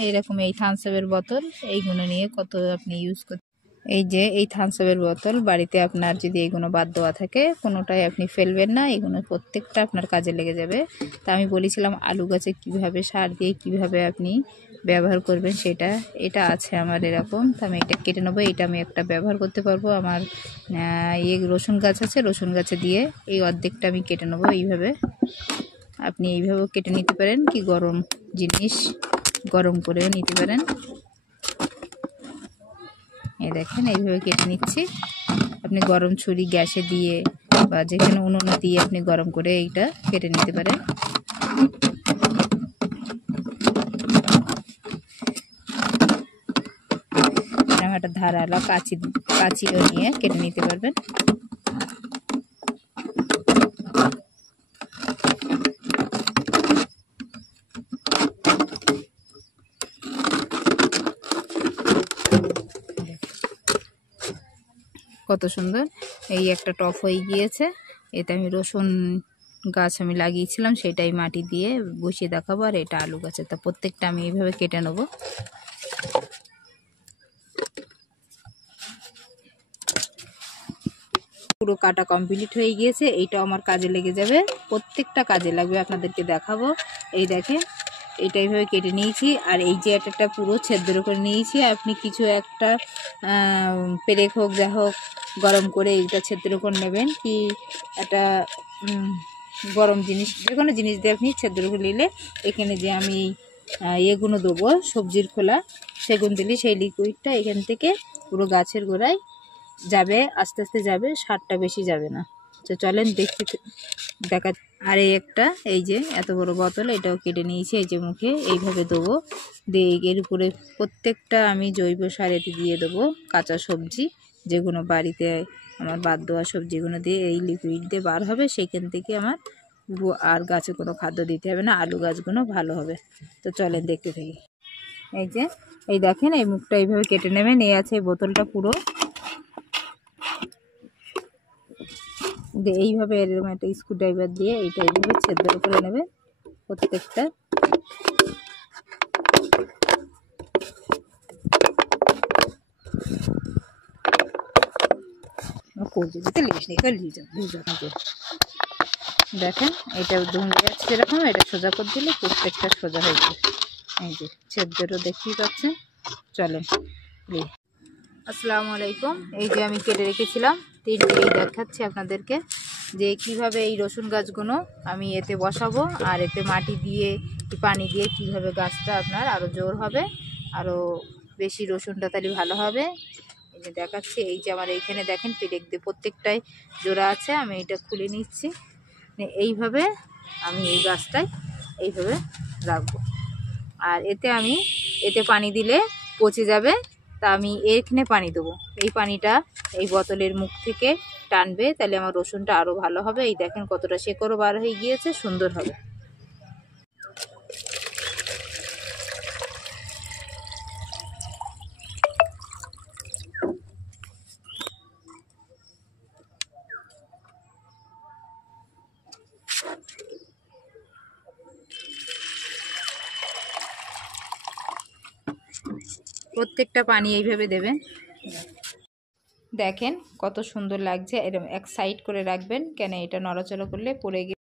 এইরকম এই থামসআপের বোতল এইগুলো নিয়ে কত আপনি ইউজ করতে। এই যে এই থামসআপের বোতল বাড়িতে আপনার যদি এইগুলো বাদ দেওয়া থাকে কোনোটাই আপনি ফেলবেন না, এইগুলো প্রত্যেকটা আপনার কাজে লেগে যাবে। তা আমি বলেছিলাম আলু গাছে কিভাবে সার দিয়ে কিভাবে আপনি ব্যবহার করবেন সেটা, এটা আছে আমার এরকম। তো আমি এটা কেটে নেবো, এটা আমি একটা ব্যবহার করতে পারবো। আমার রসুন গাছ আছে, রসুন গাছে দিয়ে এই অর্ধেকটা আমি কেটে নেবো। এইভাবে আপনি এইভাবেও কেটে নিতে পারেন, কি গরম জিনিস গরম করে নিতে পারেন। এই দেখেন এইভাবে কেটে নিচ্ছি। আপনি গরম ছুরি গ্যাসে দিয়ে বা যেখানে উনুন দিয়ে আপনি গরম করে এইটা কেটে নিতে পারেন। একটা ধারালা কাঁচিও নিয়ে কেটে নিতে পারবেন। কত সুন্দর এই একটা টপ হয়ে গিয়েছে। এতে আমি রসুন গাছ আমি লাগিয়েছিলাম সেটাই মাটি দিয়ে বসিয়ে দেখাবো। আর এটা আলু গাছে, তা প্রত্যেকটা আমি এইভাবে কেটে নেব। পুরো কাটা কমপ্লিট হয়ে গিয়েছে, এইটাও আমার কাজে লেগে যাবে, প্রত্যেকটা কাজে লাগবে, আপনাদেরকে দেখাবো। এই দেখেন এটা এইভাবে কেটে নিয়েছি। আর এই যে একটা পুরো ছেদ্র করে নিয়েছি, আপনি কিছু একটা পেরেক হোক যা হোক গরম করে এইটা ছেদ্র করে নেবেন, কি একটা গরম জিনিস যে কোনো জিনিস দিয়ে আপনি ছেদ্র করে নিলে এখানে যে আমি এগুলো দেবো সবজির খোলা, সেগুন দিলে সেই লিকুইডটা এখান থেকে পুরো গাছের গোড়ায় যাবে, আস্তে আস্তে যাবে, সারটা বেশি যাবে না। তো চলেন দেখা। আর এই একটা এই যে এত বড় বোতল, এটাও কেটে নিয়েছি। এই যে মুখে এইভাবে দেবো, দিয়ে এর উপরে প্রত্যেকটা আমি জৈব সার এতে দিয়ে দেবো। কাঁচা সবজি যেগুলো বাড়িতে আমার বাদ দেওয়া সবজিগুলো দিয়ে এই লিকুইড দিয়ে বার হবে, সেইখান থেকে আমার আর গাছে কোনো খাদ্য দিতে হবে না, আলু গাছগুলো ভালো হবে। তো চলেন দেখতে থাকি। এই যে এই দেখেন এই মুখটা এইভাবে কেটে নেবেন। এই আছে এই বোতলটা পুরো এইভাবে এরকম একটা স্ক্রুড্রাইভার দিয়ে এইটা এইভাবে ছেদ্র করে নেবে প্রত্যেকটা। দেখেন এটা ধুয়ে যাচ্ছে এরকম, এটা সোজা করে দিলে প্রত্যেকটা সোজা হয়ে যাবে। এই যে ছেদ্রও দেখতেই পাচ্ছেন। চলেন আসসালামু আলাইকুম। এই যে আমি কেটে রেখেছিলাম তিনটে, এই দেখাচ্ছি আপনাদেরকে যে কিভাবে এই রসুন গাছগুলো আমি এতে বসাবো, আর এতে মাটি দিয়ে পানি দিয়ে কিভাবে গাছটা আপনার আরও জোর হবে, আরও বেশি রসুনটা তাহলে ভালো হবে। এই যে দেখাচ্ছি, এই যে আমার এইখানে দেখেন পেরেক দিয়ে প্রত্যেকটাই জোড়া আছে, আমি এটা খুলে নিচ্ছি। এইভাবে আমি এই গাছটায় এইভাবে রাখবো। আর এতে পানি দিলে পচে যাবে, তা আমি এখানে পানি দেবো। এই পানিটা এই বোতলের মুখ থেকে টানবে, তাহলে আমার রসুনটা আরও ভালো হবে। এই দেখেন কতটা শেকড়ও বার হয়ে গিয়েছে, সুন্দর হবে। প্রত্যেকটা পানি এইভাবে দেবেন। দেখেন কত সুন্দর লাগছে। এরকম এক সাইড করে রাখবেন, কেন এটা নড়াচড়া করলে পড়ে গেলে